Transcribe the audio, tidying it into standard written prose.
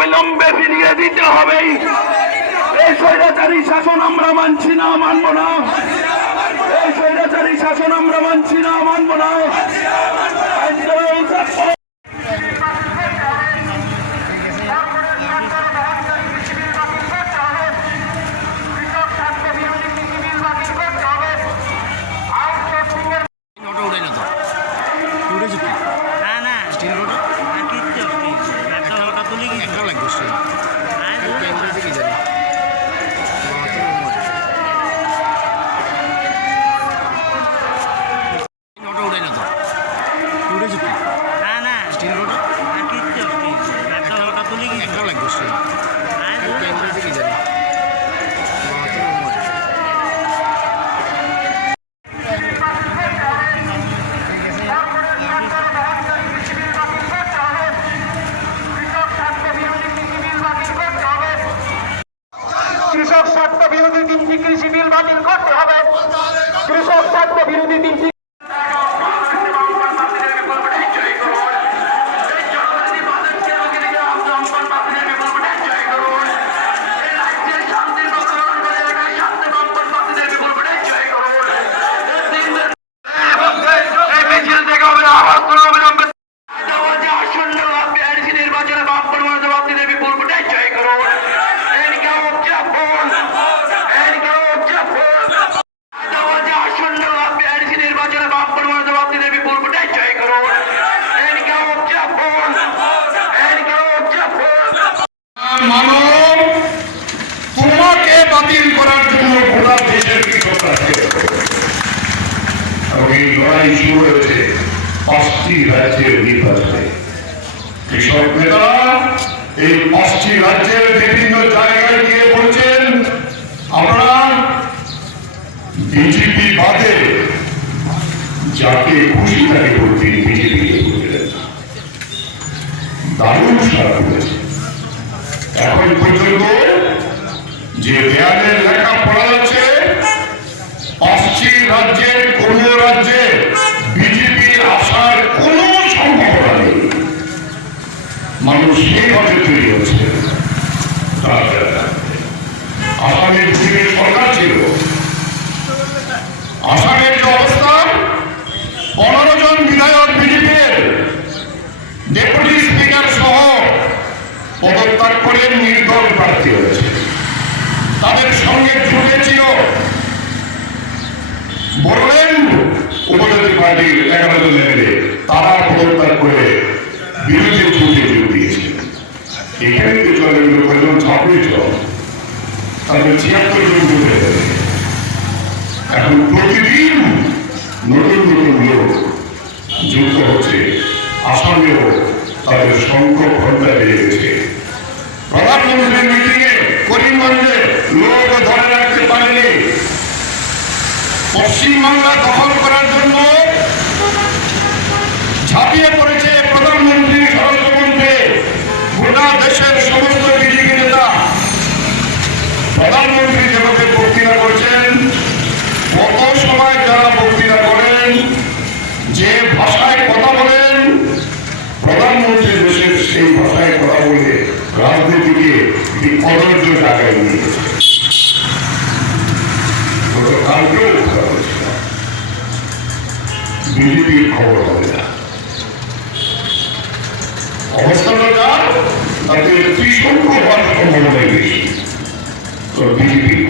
অবিলম্বে ফিরিয়ে দিতে হবে। এই স্বৈরাচারী শাসন আমরা মানছি না, মানব না। এই স্বৈরাচারী শাসন আমরা মানছি না, মানব না। কৃষক স্বার্থ বিরোধী 3টি কৃষি বিল বাতিল করতে হবে। কৃষক স্বার্থ বিরোধী 3টি তোমাকে বাতিল করার জন্য গোটা দেশের কৃষকরা এই লড়াই শুরু হয়েছে 5টি রাজ্যের নির্বাচনে। কৃষক নেতারা এই 5টি রাজ্যের বিভিন্ন জায়গায় গিয়ে বলছেন আমরা বিজেপি বাদে যাকে খুশি তাকে বলতে বিজেপি দারুণ সারা করেছে। এখন পর্যন্ত যে দেয়ালের লেখা পড়া যাচ্ছে 5টি রাজ্যের কোন রাজ্যে বিজেপির আসার কোন সম্ভাবনা নেই। মানুষ সেইভাবে তৈরি হচ্ছে। আসামের বিজেপির সরকার ছিল, আসামের যে অবস্থা 15 জন বিধায়ক বিজেপির ডেপুটি স্পিকার সহ পদত্যাগ করে নির্দল প্রার্থী হয়েছে। তাদের সঙ্গে জুটেছিল বললেন উপজাতি পার্টির 11 জন এমএলএ, তারা পদত্যাগ করে বিরোধী জোটে যোগ দিয়েছিল। এখানে তো চলে গেল কয়েকজন ছাত্রী চল, তাদের 76 জন জুটে গেছে। এখন প্রতিদিন নতুন নতুন লোক যুক্ত হচ্ছে। আসামেও তাদের সংখ্যক ঘন্টা বেড়ে গেছে। প্রধানমন্ত্রীর মিটিংয়ে করিমগঞ্জে লোক ধরে রাখতে পারেনি। পশ্চিমবাংলা দখল করার জন্য ঝাঁপিয়ে পড়েছে প্রধানমন্ত্রী, স্বরাষ্ট্রমন্ত্রী, গোটা দেশের সমস্ত বিজেপি নেতা। প্রধানমন্ত্রী যেভাবে বক্তৃতা করছেন, গত সময় যারা বক্তৃতা করেন, যে ভাষায় কথা বলেন, প্রধানমন্ত্রী দেশের সেই ভাষায় কথা বলে রাজনীতিকে অধৈর্য জায়গায় নিয়ে গেছে। গতকালকেও বিজেপির খবর হবে না। অবস্থাটা যার তাতে ত্রিসংখ্য হওয়ার সম্ভাবনাই বেশি। তো বিজেপির